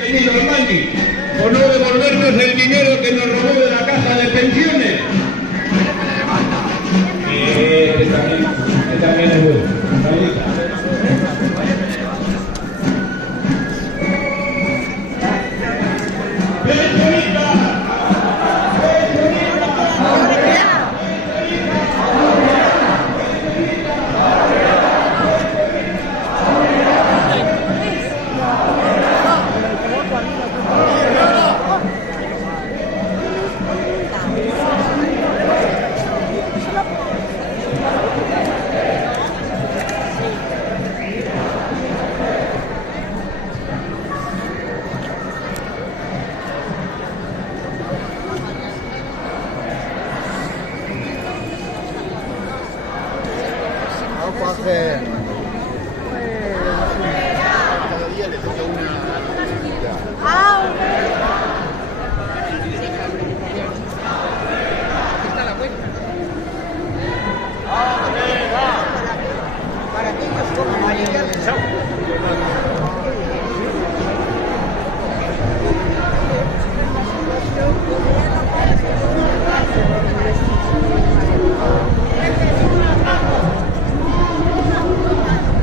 detenido al Mandi por no devolvernos el dinero que nos robó de la caja de pensiones. También es bueno.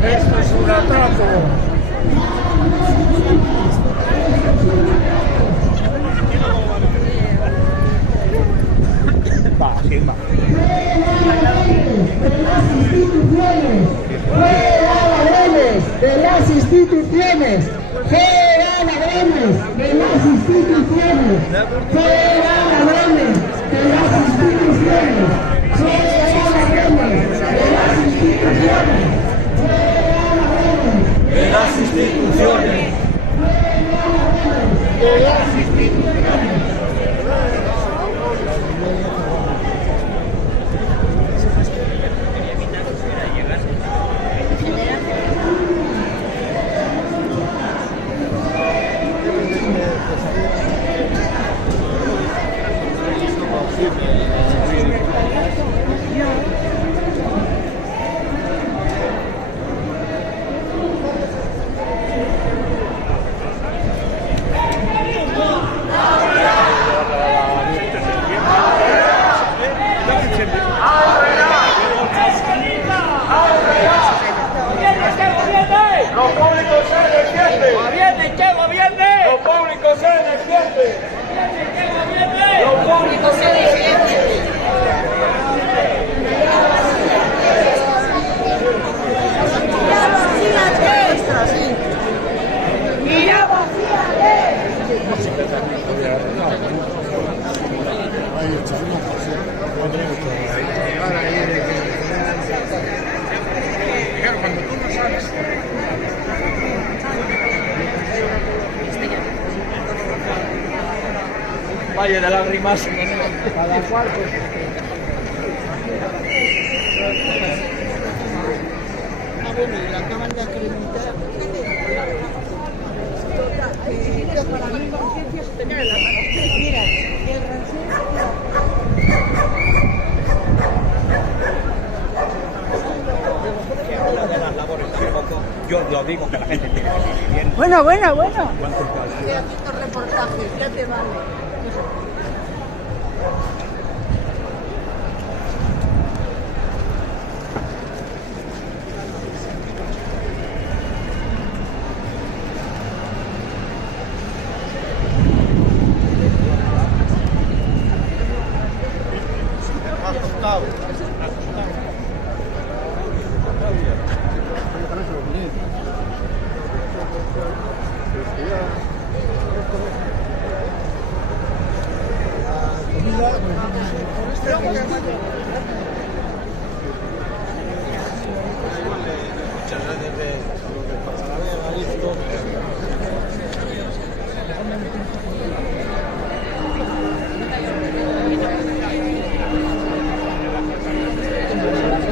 Esto es un atraco. Va, sí, va. De las instituciones, fuera ladrones de las instituciones, fuera ladrones de las instituciones, fuera ladrones de las instituciones, fuera ladrones de las instituciones, de las instituciones. Lo público se defiende. ¡Gobierne, que gobierne! Lo público se defiende. Lo público se defiende. ¡Mira, vacíate! Cuando tú no sabes. Valle de lágrimas. Cada cual pues. Ah, bueno, y la acaban de acreditar. Mira, el de las labores tampoco. Yo lo digo que la gente tiene que vivir bien. Bueno. Estoy haciendo reportajes, ya te vale.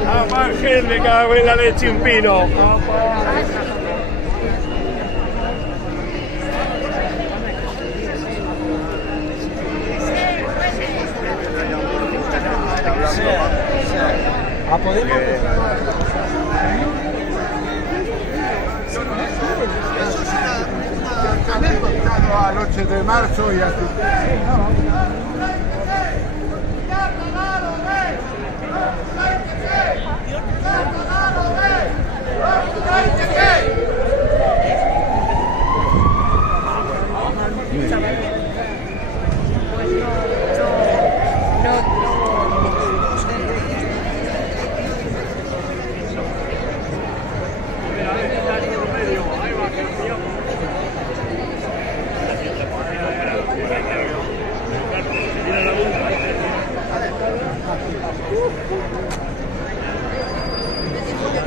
A margen me cago en la leche un pino. A Podemos. Eso es una noche de marzo y así.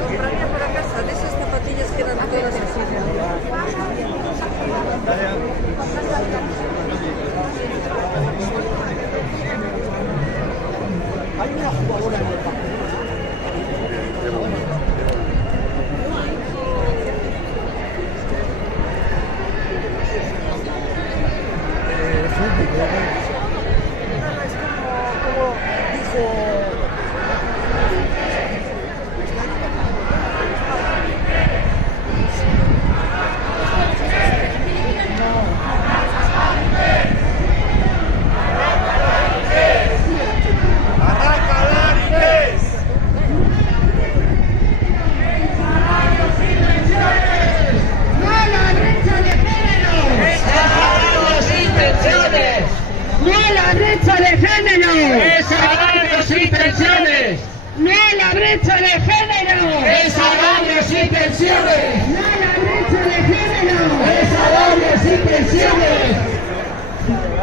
Compraría para casa de esas zapatillas que eran todas así. Hay una jugadora en el campo. Como dijo ¡No a la brecha de género! ¡Es salarios y pensiones! ¡No a la brecha de género! ¡Es salarios y pensiones! ¡Es salarios y pensiones! ¡No a la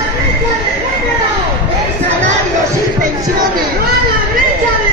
brecha de género! ¡Es salarios y pensiones! ¡No a la brecha de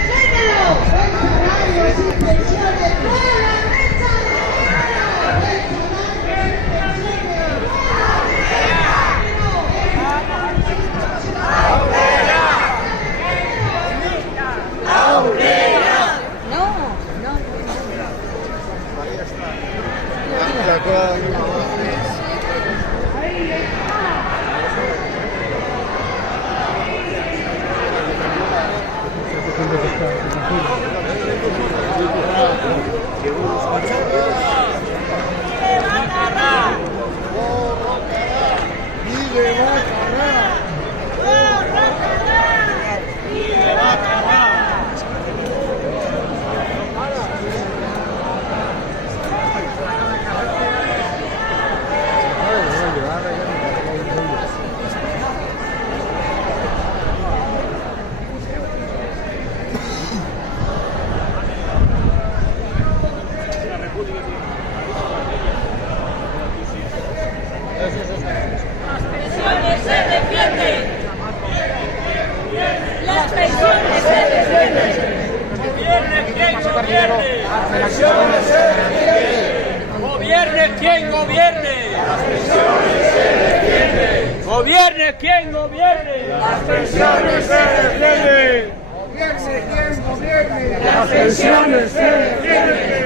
¡Gobierne quien gobierne! ¡Las pensiones se defienden! ¡Gobierne quien gobierne! ¡Las pensiones se defienden! Gobierne quien gobierne. ¡Las pensiones se defienden!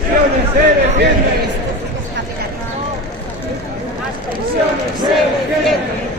Pensiones se defienden. ¡Pensiones se defienden!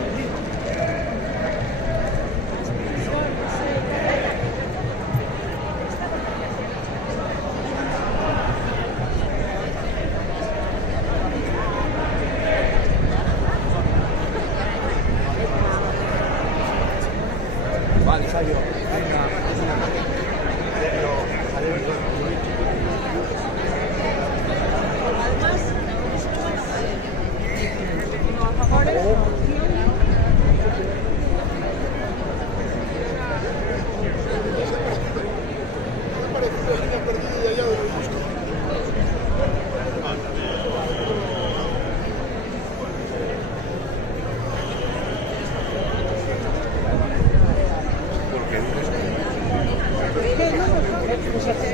¿Qué?